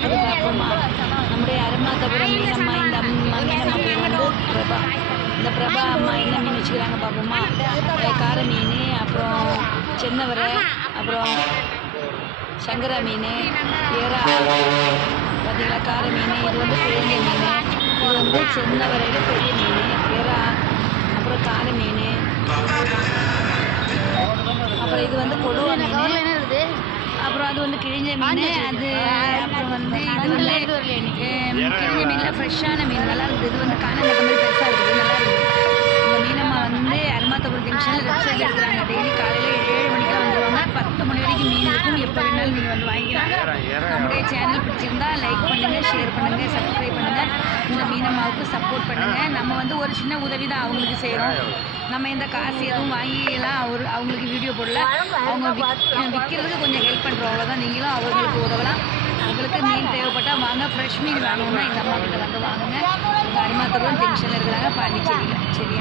கேட்டது பார்ப்போமா? நம்முடைய அருமாத்தபுரம் மீனம்மா, இந்த மீனம்மா பேர் வந்து பிரபா. இந்த பிரபா அம்மா என்ன மீன் வச்சுக்கிறாங்க பார்ப்போமா? கார மீன், அப்புறம் சென்னவரை, அப்புறம் சங்கரா மீன், ஏரா பார்த்தீங்களா, கார மீன். இது வந்து பெரிய மீன், இது வந்து சென்னவரையில் பெரிய மீன், ஏரா, அப்புறம் கார மீன், அப்புறம் இது வந்து கொடுவா மீன், அப்புறம் அது வந்து கிழிஞ்ச மீன். அது அப்புறம் வந்து இது வந்து கிழிஞ்ச மீனில் ஃப்ரெஷ்ஷான மீன், நல்லா இருக்குது. இது வந்து காணாங்கட்ட மாதிரி பெருசாக இருக்குது, நல்லா இருக்குது. இந்த மீனம்மா வந்து அருமாத்தபுரம் ஜங்ஷனில் லெஃப்ட் சைடில் இருக்கிறாங்க. டெய்லி காலையில் 7 மணிக்கெலாம் வந்துடுவாங்க. 10 மணி வரைக்கும் மீன் இருக்கும். எப்போ வேணாலும் நீங்கள் வந்து வாங்கிக்கலாம். நம்முடைய சேனல் பிடிச்சிருந்தா லைக் பண்ணுங்கள், ஷேர் பண்ணுங்கள், சப்ஸ்கிரைப் பண்ணுங்கள். இந்த மீனம்மாவுக்கு சப்போர்ட் பண்ணுங்கள். நம்ம வந்து ஒரு சின்ன உதவி தான் அவங்களுக்கு செய்கிறோம். நம்ம இந்த காசு எதுவும் வாங்கிலாம் அவங்களுக்கு வீடியோ போடல. அவங்க விற்கிறதுக்கு கொஞ்சம் ஹெல்ப் பண்ணுறோம், அவ்வளோதான். நீங்களும் அவங்களுக்கு உதவலாம். உங்களுக்கு மீன் தேவைப்பட்டால் வாங்க. ஃப்ரெஷ் மீன் வாங்கணும்னா இந்த அம்மா கிட்ட வந்து வாங்குங்க. உங்கள் அருமாத்தபுரம் ஜங்ஷனில் இருக்கிறாங்க, பாண்டிச்சேரியில். சரியா?